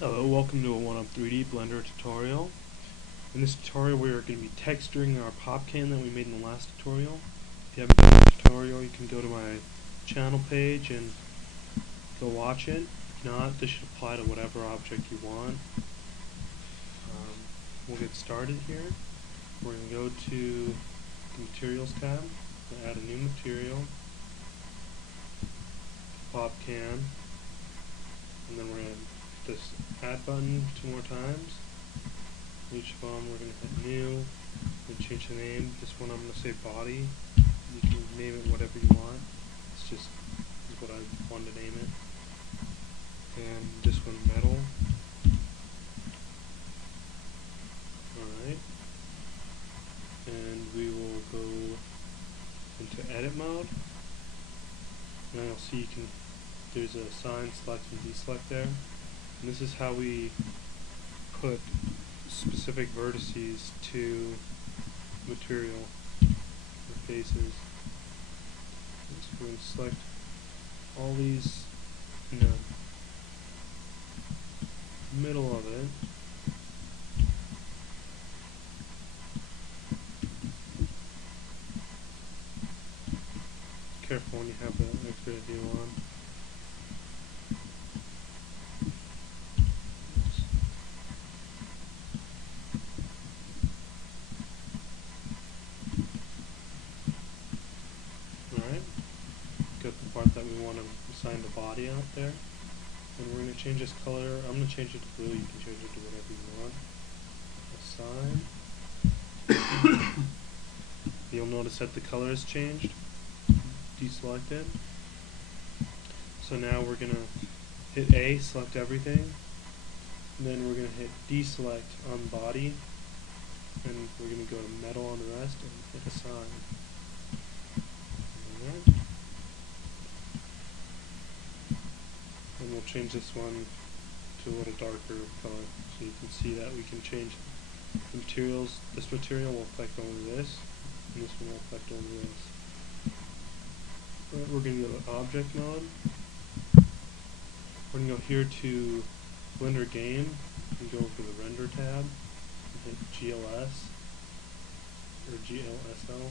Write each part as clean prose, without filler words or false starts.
Hello, welcome to a 1-up-3D Blender tutorial. In this tutorial we are going to be texturing our pop can that we made in the last tutorial. If you haven't done the tutorial, you can go to my channel page and go watch it. If not, this should apply to whatever object you want. We'll get started here. We're going to go to the Materials tab, add a new material, pop can, and then we're going to this add button 2 more times. Each of them we're going to hit new and change the name. This one I'm going to say body. You can name it whatever you want. It's just what I wanted to name it. And this one metal. Alright. And we will go into edit mode. Now you'll see there's a sign select and deselect there. And this is how we put specific vertices to material or faces. So we're going to select all these in the middle of it. Careful when you have the extra view on. Alright, got the part that we want to assign the body out there. And we're going to change this color. I'm going to change it to blue. You can change it to whatever you want. Assign. You'll notice that the color has changed. Deselect it. So now we're going to hit A, select everything. And then we're going to hit deselect on body. And we're going to go to metal on the rest and hit assign. Alright. And we'll change this one to a little darker color so you can see that we can change the materials. This material will affect only this, and this one will affect only this. Alright, we're going to go to object mode. We're going to go here to Blender Game and go over the render tab and hit GLS or GLSL.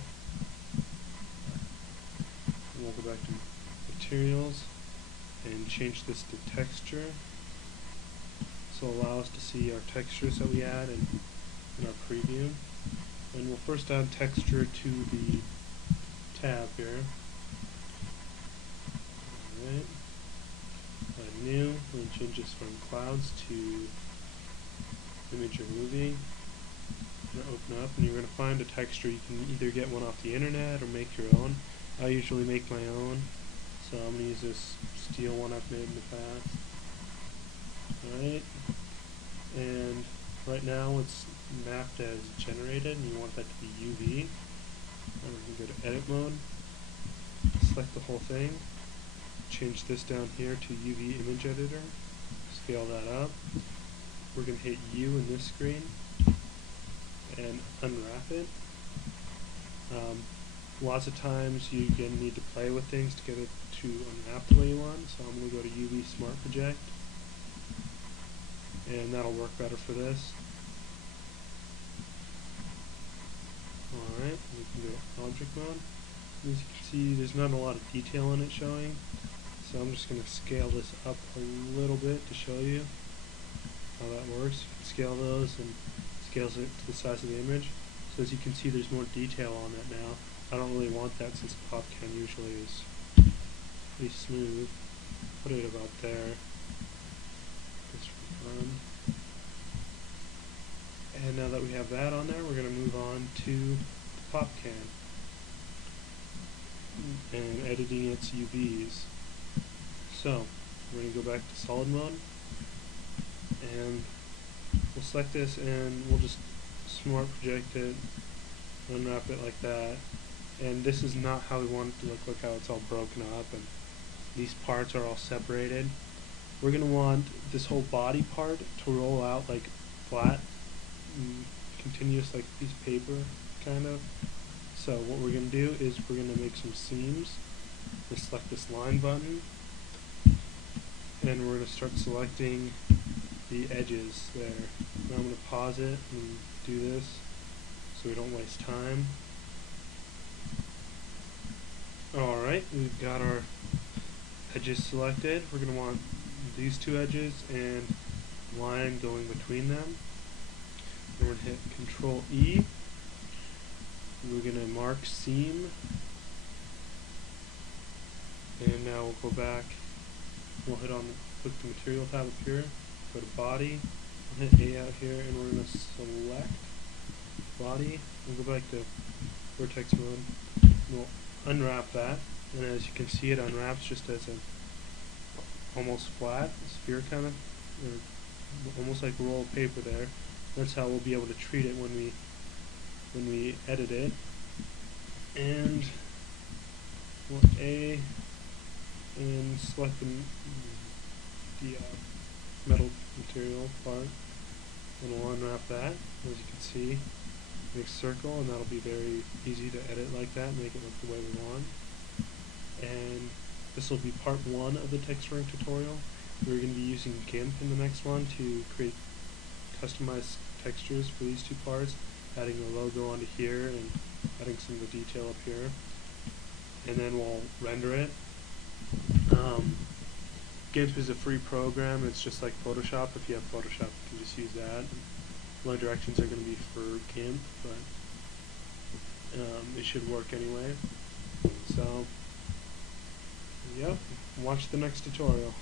And we'll go back to materials and change this to texture. This will allow us to see our textures that we add in our preview. And we'll first add texture to the tab here. Alright. Add new. We'll change this from clouds to image or movie. We're going to open up and you're going to find a texture. You can either get one off the internet or make your own. I usually make my own. So I'm going to use this steel one I've made in the past. Alright, and right now it's mapped as generated and you want that to be UV. And we can go to edit mode, select the whole thing, change this down here to UV image editor, scale that up. We're going to hit U in this screen and unwrap it. Lots of times you're going to need to play with things to get it to unwrap the way you want, so I'm going to go to UV Smart Project, and that'll work better for this. Alright, we can go to object mode. As you can see, there's not a lot of detail in it showing, so I'm just going to scale this up a little bit to show you how that works. You can scale those and scales it to the size of the image. So as you can see, there's more detail on it now. I don't really want that since the pop can usually is pretty smooth. Put it about there. Just for fun. And now that we have that on there, we're going to move on to the pop can and editing its UVs. So we're going to go back to solid mode and we'll select this and we'll just smart project it, unwrap it like that. And this is not how we want it to look, how it's all broken up and these parts are all separated. We're going to want this whole body part to roll out like flat, continuous, like a piece of paper, kind of. So what we're going to do is we're going to make some seams. We'll select this line button and we're going to start selecting the edges there. Now I'm going to pause it and do this so we don't waste time. Alright, we've got our edges selected. We're going to want these two edges and line going between them. We're going to hit Control E. We're going to mark seam. And now we'll go back. We'll click the material tab up here, go to body, we'll hit A out here, and we're going to select body. We'll go back to vertex 1. We'll unwrap that, and as you can see, it unwraps just as an almost flat sphere kind of, or almost like a roll of paper there. That's how we'll be able to treat it when we edit it. And we'll A and select the metal material part, and we'll unwrap that. As you can see, make a circle, and that'll be very easy to edit like that, make it look the way we want. And this will be part 1 of the texturing tutorial. We're going to be using GIMP in the next one to create customized textures for these two parts, adding the logo onto here and adding some of the detail up here, and then we'll render it. GIMP is a free program. It's just like Photoshop. If you have Photoshop, you can just use that. My directions are going to be for GIMP, but it should work anyway. So, yep, watch the next tutorial.